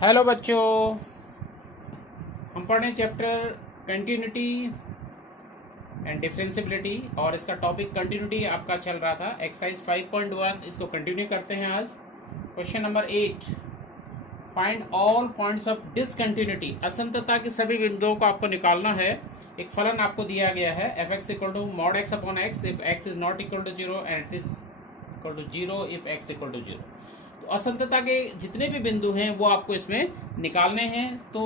Hello बच्चों, हम पढ़ रहे हैं चैप्टर कंटिन्यूटी एंड डिफरेंशियबिलिटी और इसका टॉपिक कंटिन्यूटी आपका चल रहा था एक्सरसाइज 5.1। इसको कंटिन्यू करते हैं आज। Question number 8, find all points of discontinuity. असंतता के सभी बिंदुओं को आपको निकालना है। एक फलन आपको दिया गया है f x equal to mod x upon x if x is not equal to zero and it is equal to zero if x equal to zero. तो असंतता के जितने भी बिंदु हैं वो आपको इसमें निकालने हैं। तो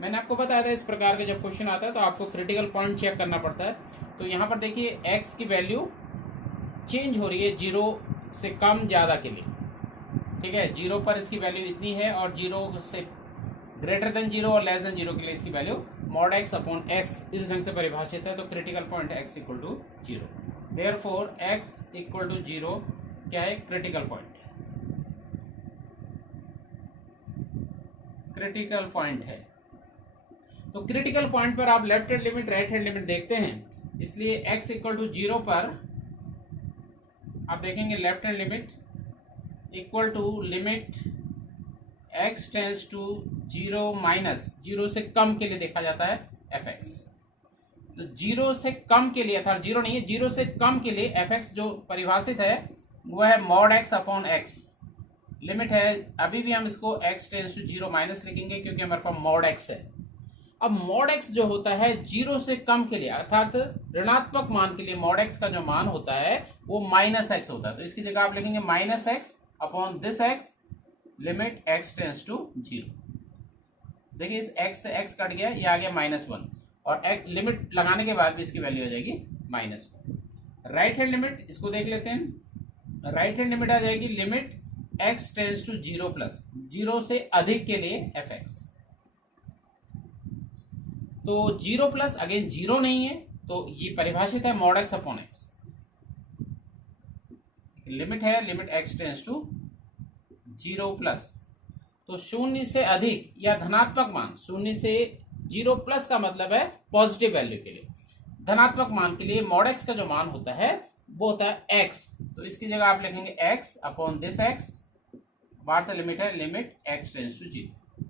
मैंने आपको बताया था इस प्रकार के जब क्वेश्चन आता है तो आपको क्रिटिकल पॉइंट चेक करना पड़ता है। तो यहाँ पर देखिए एक्स की वैल्यू चेंज हो रही है जीरो से कम ज़्यादा के लिए। ठीक है, जीरो पर इसकी वैल्यू इतनी है और जीरो से ग्रेटर देन जीरो और लेस देन जीरो के लिए इसकी value mod x upon x इस ढंग से परिभाषित है। तो क्रिटिकल पॉइंट है x equal to zero. Therefore x equal to zero क्या है? Critical point. क्रिटिकल पॉइंट है। तो क्रिटिकल पॉइंट पर आप left hand limit right hand limit देखते हैं, इसलिए x इक्वल टू जीरो पर आप देखेंगे left hand limit equal to limit x tends to zero minus zero से कम के लिए देखा जाता है एफ एक्स। तो जीरो से कम के लिए अर्थात जीरो नहीं है, जीरो से कम के लिए एफ एक्स जो परिभाषित है वो है mod x upon x. Limit है, अभी भी हम इसको x tends to zero minus लिखेंगे क्योंकि हमारे पास मॉड एक्स है। अब मॉड एक्स जो होता है जीरो से कम के लिए अर्थात ऋणात्मक मान के लिए मॉड एक्स का जो मान होता है वो माइनस एक्स होता है। तो इसकी जगह आप लिखेंगे minus x upon this x limit x tends to zero. देखिए इस x से x कट गया, ये आ गया -1 और लिमिट लगाने के बाद भी इसकी वैल्यू आ जाएगी -1। राइट हैंड लिमिट इसको देख लेते हैं। राइट हैंड लिमिट आ जाएगी limit x tends to zero plus zero से अधिक के लिए एफ एक्स। तो जीरो प्लस अगेन जीरो नहीं है तो ये परिभाषित है mod x upon x. Limit है limit x tends to zero plus. तो शून्य से अधिक या धनात्मक मान, शून्य से जीरो प्लस का मतलब है पॉजिटिव वैल्यू के लिए। धनात्मक मान के लिए मॉड एक्स का जो मान होता है वो होता है x। तो इसकी जगह आप लिखेंगे x अपॉन दिस x। बाहर से लिमिट है limit x tends to zero.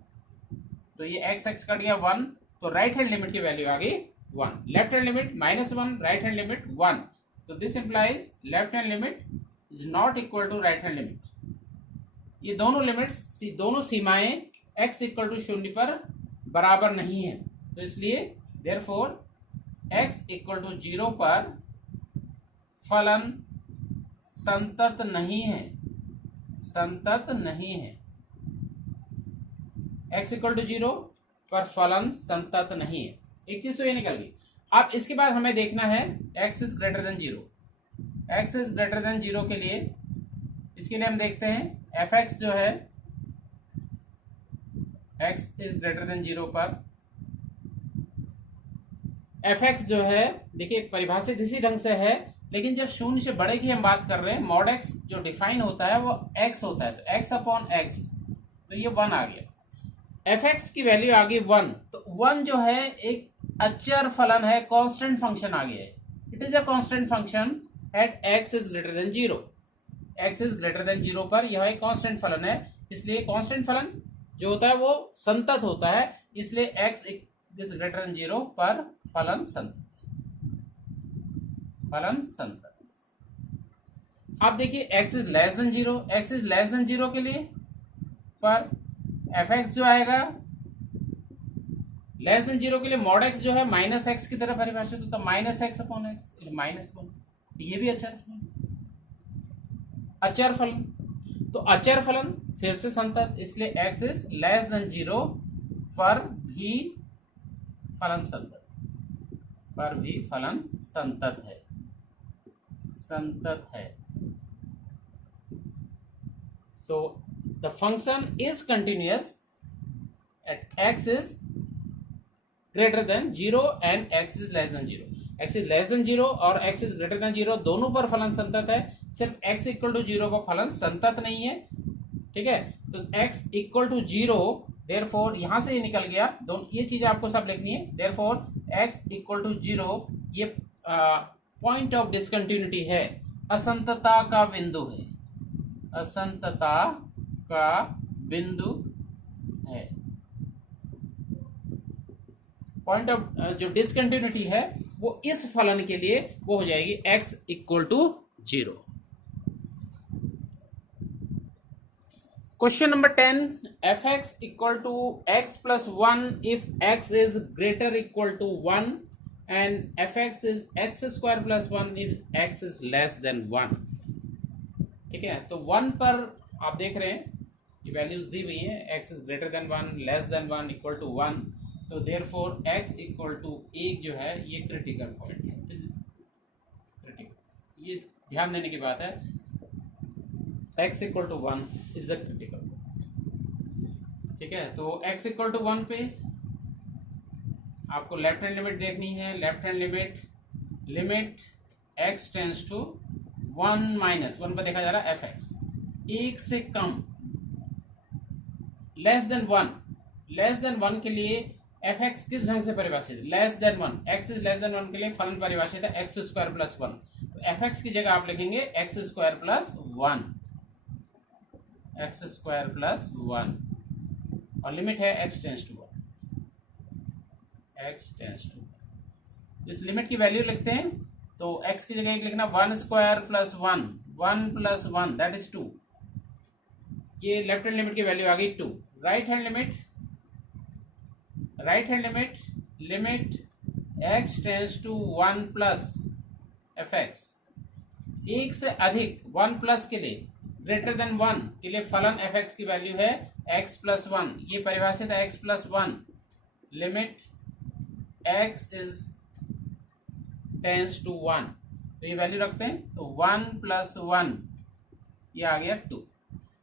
तो ये x कट गया 1, तो राइट हैंड लिमिट की वैल्यू आ गई 1। Left hand limit -1, right hand limit 1। तो this implies left hand limit is not equal to right hand limit. ये दोनों लिमिट्स, दोनों सीमाएं x इक्वल टू शून्य पर बराबर नहीं है। तो इसलिए therefore x equal to zero पर फलन संतत नहीं है, संतत नहीं है। x इक्वल टू जीरो पर फलन संतत नहीं है। एक चीज तो ये निकल गई। अब इसके बाद हमें देखना है x is greater than zero. x is greater than zero के लिए, इसके लिए हम देखते हैं एफ एक्स जो है x is greater than zero पर एफ एक्स जो है देखिए परिभाषित इसी ढंग से है, लेकिन जब शून्य से बड़े की हम बात कर रहे हैं मॉड एक्स जो डिफाइन होता है वो x होता है। तो x अपॉन एक्स, तो ये 1 आ गया। एफ एक्स की वैल्यू आ गई 1। तो 1 जो है एक अचर फलन है, कांस्टेंट फंक्शन आ गया है। It is a constant function at x is greater than zero. x is greater than zero पर यह एक कांस्टेंट फलन है, इसलिए कांस्टेंट फलन जो होता है वो संतत होता है। इसलिए x is greater than zero पर फलन संतत, फलन संतत। अब देखिए x is less than zero, x is less than zero के लिए पर एफ एक्स जो आएगा लेस देन जीरो के लिए मॉड एक्स जो है माइनस एक्स की तरह परिभाषित होता है, माइनस एक्स अपॉन एक्स -1। ये भी अचर फलन, अचर फलन। तो अचर फलन फिर से संतत, इसलिए x is less than zero पर भी फलन संतत, पर भी फलन संतत है, संतत है। तो the function is continuous at x is greater than zero and x is less than zero. x is less than zero और x is greater than zero दोनों पर फलन संतत है, सिर्फ x इक्वल टू जीरो पर फलन संतत नहीं है। ठीक है, तो x equal to zero, therefore यहां से ये निकल गया, दोनों ये चीज आपको सब लिखनी है। Therefore x equal to zero ये पॉइंट ऑफ डिसकंटिन्यूटी है, असंतता का बिंदु है, असंतता का बिंदु है। पॉइंट ऑफ जो डिसकंटिन्यूटी है वो इस फलन के लिए वो हो जाएगी x equal to 0। Question number 10, fx equal to x plus 1 if x is greater equal to 1 and fx is x square plus 1 if x is less than 1। ठीक है, तो 1 पर आप देख रहे हैं ये वैल्यूज दी हुई है, x is greater than 1, less than 1, equal to 1, तो देयरफॉर x इक्वल टू 1 जो है ये क्रिटिकल पॉइंट है। क्रिटिकल, ये ध्यान देने की बात है, x equal to 1 is the critical. ठीक है, तो x इक्वल टू 1 पे आपको लेफ्ट हैंड लिमिट देखनी है। Left hand limit x tends to 1 minus 1 पर देखा जा रहा है fx, 1 से कम, लेस देन 1, लेस देन 1 के लिए fx किस ढंग से परिभाषित है, less than 1, x is less than 1 के लिए फलन परिभाषित है x स्क्वायर प्लस 1, तो fx की जगह आप लिखेंगे x square plus 1, x square plus 1, और लिमिट है x tends to 1, x tends to 1। इस लिमिट की वैल्यू लिखते हैं तो x की जगह एक लिखना 1 square plus 1, 1 plus 1 that is 2, ये लेफ्ट हैंड लिमिट की वैल्यू आ गई 2। Right hand limit x tends to 1 plus fx, एक से अधिक 1 प्लस के लिए, ग्रेटर देन 1 के लिए फलन fx की वैल्यू है x प्लस 1, ये परिभाषित है x plus 1, limit x is tends to 1, तो ये वैल्यू रखते हैं, तो 1 प्लस 1 ये आ गया 2।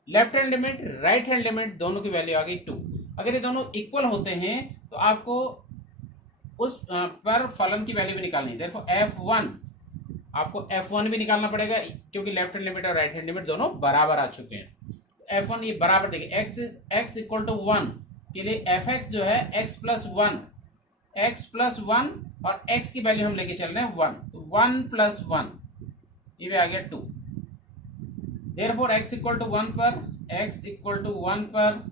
Left hand limit, right hand limit दोनों की वैल्यू आ गई 2। अगर ये दोनों इक्वल होते हैं तो आपको उस पर फलन की वैल्यू भी निकालनी है, देयरफॉर f1, आपको f1 भी निकालना पड़ेगा क्योंकि लेफ्ट हैंड लिमिट और राइट हैंड लिमिट दोनों बराबर आ चुके हैं। f1 ये बराबर देखिए, x इक्वल टू 1 के लिए fx जो है x प्लस 1 और x की वैल्यू हम लेके चल रहे हैं 1, तो 1 प्लस 1 ये भी आ गया 2। देयरफॉर x इक्वल टू 1 पर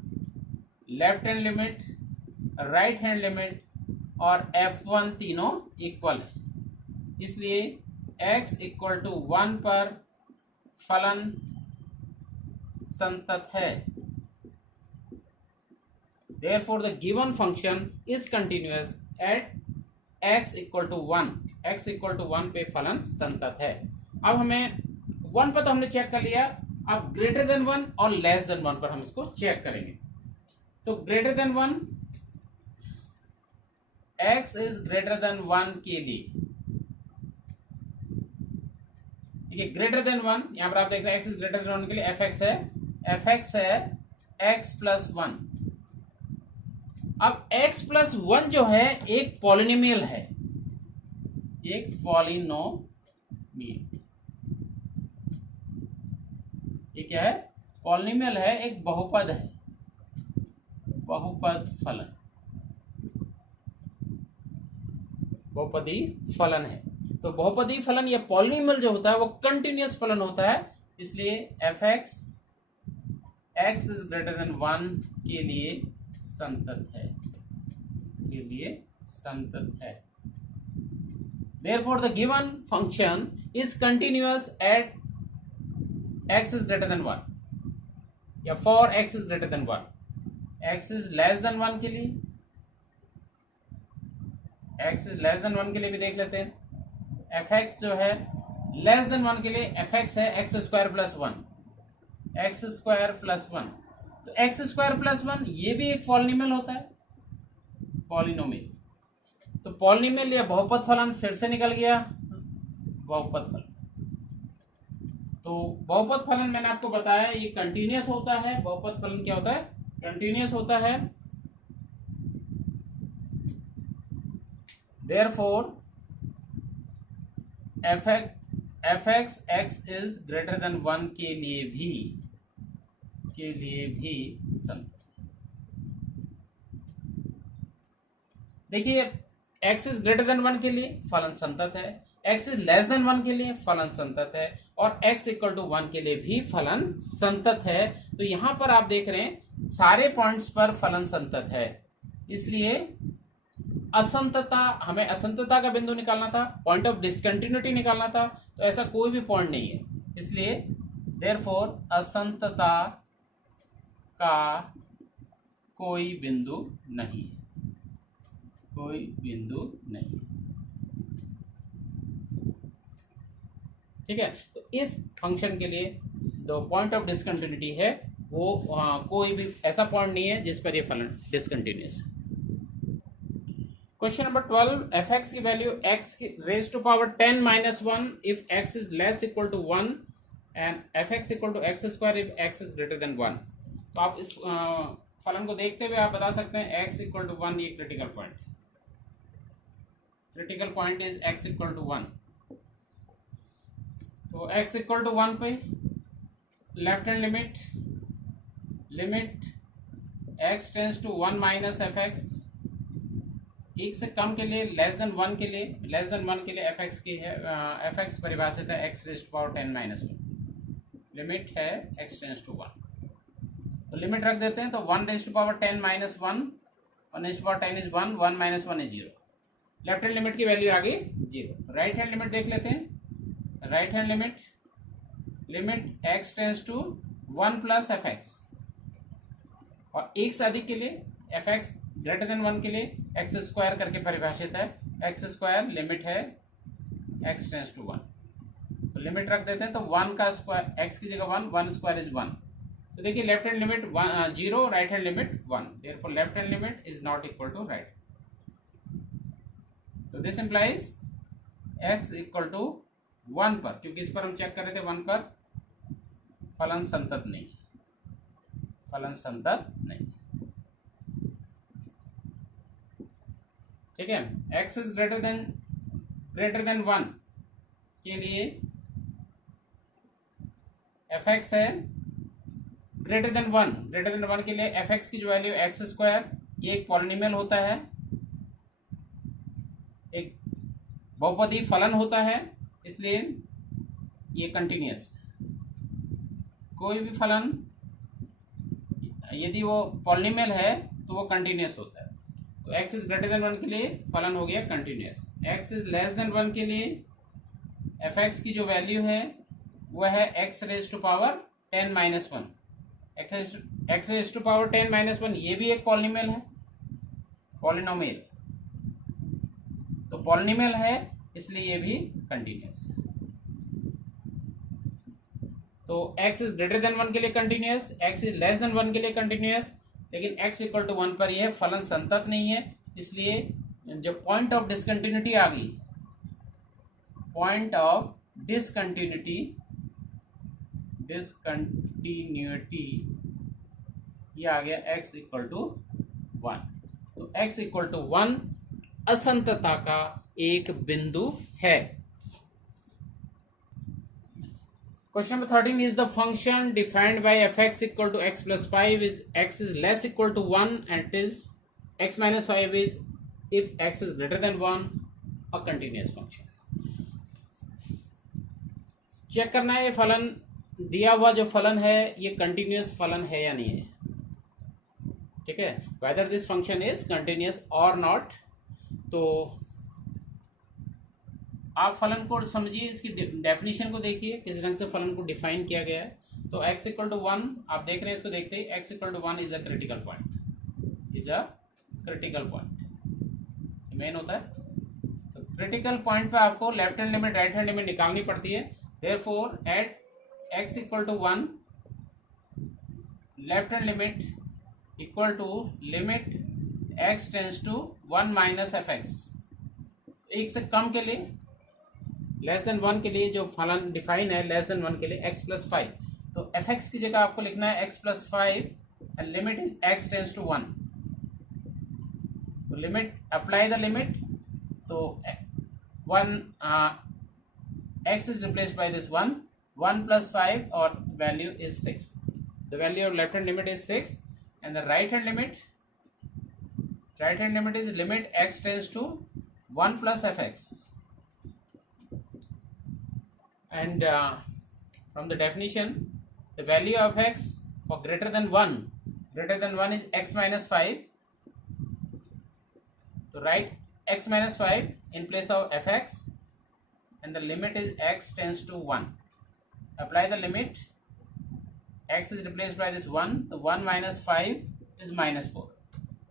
left hand limit, right hand limit और f1 तीनों इक्वल है, इसलिए x इक्वल टू 1 पर फलन संतत है। Therefore the given function is continuous at x equal to 1 पे फलन संतत है। अब हमें 1 पर तो हमने चेक कर लिया, अब ग्रेटर देन 1 और लेस देन 1 पर हम इसको चेक करेंगे। तो greater than 1, x is greater than 1 के लिए, देखिए ग्रेटर देन 1 यहां पर आप देख रहे हैं x इज ग्रेटर देन 1 के लिए fx है x प्लस 1। अब x प्लस 1 जो है एक पॉलिनोमियल है, ये क्या है, पॉलिनोमियल है, एक बहुपद है, बहुपदी फलन है। तो बहुपदी फलन या पॉलिनोमियल जो होता है वो कंटिन्यूअस फलन होता है, इसलिए fx x is greater than 1 के लिए संतत है, Therefore the given function is continuous at x is greater than 1 या for x is greater than 1, x is less than 1 के लिए, x is less than 1 के लिए भी देख लेते हैं। fx जो है लेस देन 1 के लिए fx है x स्क्वायर प्लस 1, तो x स्क्वायर प्लस 1 ये भी एक पॉलिनोमियल होता है, तो पॉलिनोमियल या बहुपद फलन फिर से निकल गया, बहुपद फलन। तो बहुपद फलन मैंने आपको बताया ये कंटिन्यूअस होता है। बहुपद फलन क्या होता है, कंटिन्यूअस होता है। Therefore fx x is greater than 1 के लिए भी संतत। देखिए x इज ग्रेटर देन 1 के लिए फलन संतत है, x इज लेस देन 1 के लिए फलन संतत है, और x इक्वल टू 1 के लिए भी फलन संतत है। तो यहां पर आप देख रहे हैं सारे पॉइंट्स पर फलन संतत है, इसलिए असंतता, हमें असंतता का बिंदु निकालना था, पॉइंट ऑफ डिसकंटिन्यूटी निकालना था, तो ऐसा कोई भी पॉइंट नहीं है, इसलिए देयरफॉर असंतता का कोई बिंदु नहीं है, कोई बिंदु नहीं। ठीक है, तो इस फंक्शन के लिए जो पॉइंट ऑफ डिसकंटिन्यूटी है वो कोई भी ऐसा पॉइंट नहीं है जिस पर ये फलन डिसकंटिन्यूअस है। क्वेश्चन नंबर 12, एफ एक्स की वैल्यू एक्स की raise to power 10 minus 1 if x is less equal to 1 and f x equal to x square if x is greater than 1। तो आप इस फलन को देखते हुए आप बता सकते हैं एक्स इक्वल टू 1 ये critical point, critical point is x equal to 1। तो एक्स इक्वल टू 1 पे left hand limit x tends to 1 minus f x, एक से कम के लिए लेस देन 1 के लिए, लेस देन 1 के लिए एफ एक्स की है, एफ एक्स परिभाषित है x raise to power 10 minus 1, limit है एक्स टेंस टू 1। तो लिमिट रख देते हैं, तो 1 raise to power 10 minus 1, 1 raise to power 10 is 1, 1 minus 1 is 0। Left hand limit की वैल्यू आ गई 0। राइट हैंड लिमिट देख लेते हैं, right hand limit x tends to 1 plus f x, और एक से अधिक के लिए एफ एक्स ग्रेटर देन 1 के लिए एक्स स्क्वायर करके परिभाषित है, एक्स स्क्वायर लिमिट है एक्स टेंस टू 1। तो लिमिट रख देते हैं, तो 1 का स्क्वायर एक्स की जगह 1, 1 स्क्वायर इज 1। तो देखिए left hand limit 0, right hand limit 1, therefore left hand limit is not equal to right. तो this implies x equal to 1 पर, क्योंकि इस पर हम चेक कर रहे थे 1 पर फलन संतत नहीं, फलन संतत नहीं। ठीक है, x इज ग्रेटर देन 1 के लिए एफ एक्स है ग्रेटर देन 1 के लिए एफ एक्स की जो वैल्यू एक्स स्क्वायर, ये एक पॉलिनोमियल होता है, एक बहुपदी फलन होता है, इसलिए ये कंटिन्यूअस। कोई भी फलन यदि वो पॉलिनोमियल है तो वो कंटिन्यूअस होता है। तो x इज ग्रेटर देन 1 के लिए फलन हो गया continuous. x is less than 1 के लिए एफ एक्स की जो वैल्यू है वह है x raise to power 10 minus 1, x raise to power 10 minus 1 ये भी एक पॉलिनोमियल है, पॉलिनोमियल। तो पॉलिनोमियल है इसलिए ये भी कंटिन्यूअस। तो x इज ग्रेटर देन 1 के लिए continuous, x is less than 1 के लिए कंटिन्यूअस, लेकिन x इक्वल टू 1 पर यह फलन संतत नहीं है, इसलिए जो पॉइंट ऑफ डिसकंटिन्यूटी आ गई, पॉइंट ऑफ डिसकंटिन्यूटी ये आ गया x इक्वल टू 1। तो x इक्वल टू 1 असंतता का एक बिंदु है। Question number 13 is the function defined by fx equal to x plus 5 is x is less equal to 1 and it is x minus 5 is if x is greater than 1 a continuous function। Check करना है ये फलन दिया हुआ जो फलन है ये कंटिन्यूअस फलन है या नहीं है। ठीक है, whether this function is continuous or not। तो आप फलन को समझिए, इसकी डेफिनेशन को देखिए किस ढंग से फलन को डिफाइन किया गया है। तो x इक्वल टू 1 आप देख रहे हैं, इसको देखते ही x equal to 1 is a critical point, is a critical point main होता है। तो क्रिटिकल पॉइंट पे आपको left hand limit right hand limit निकालनी पड़ती है। Therefore at x equal to 1 left hand limit equal to limit x tends to 1 minus f x, एक से कम के लिए लेस देन 1 के लिए जो फलन डिफाइन है लेस देन 1 के लिए x प्लस 5। तो एफ एक्स की जगह आपको लिखना है x plus 5 and limit is x tends to 1। तो लिमिट अप्लाई द लिमिट, तो 1 x is replaced by this 1 plus 5 or value is 6. The value of left hand limit is 6 and the right hand limit is limit x tends to 1 plus fx. And from the definition, the value of x for greater than 1 is x minus 5. So right x minus 5 in place of fx, and the limit is x tends to 1. Apply the limit. X is replaced by this 1. The 1 minus 5 is minus 4.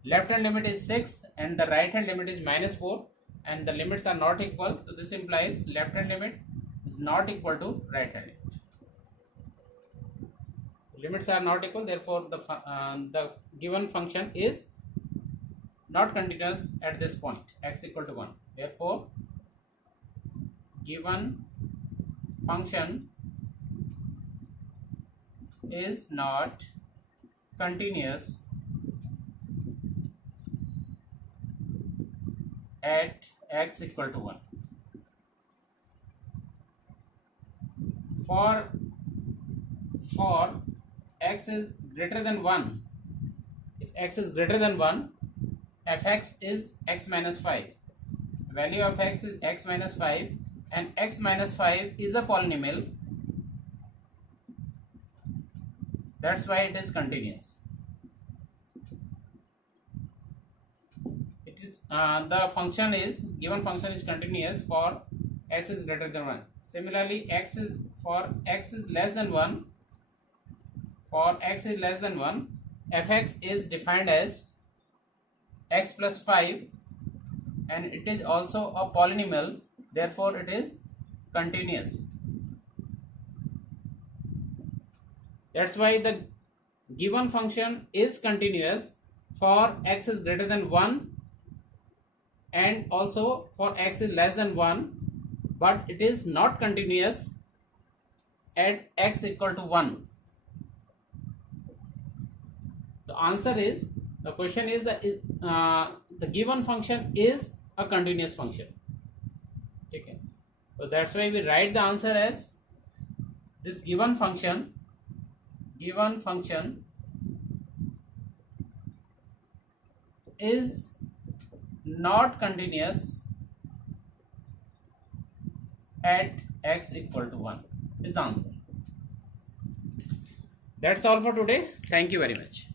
Left hand limit is 6 and the right hand limit is minus 4, and the limits are not equal. So this implies left hand limit is not equal to right hand limit. Limits are not equal, therefore the given function is not continuous at this point, x equal to 1. Therefore given function is not continuous at x equal to 1. For x is greater than 1, if x is greater than 1, fx is x minus 5. Value of x is x minus 5, and x minus 5 is a polynomial. That's why it is continuous. It is the function is given function is continuous for x is greater than 1. Similarly, for x is less than 1. For x is less than 1, fx is defined as x plus 5, and it is also a polynomial. Therefore, it is continuous. That's why the given function is continuous for x is greater than 1 and also for x is less than 1, but it is not continuous at x equal to 1. The answer is, the question is that the given function is a continuous function. Okay. So that's why we write the answer as this given function is not continuous at x equal to 1 is the answer. That's all for today. Thank you very much.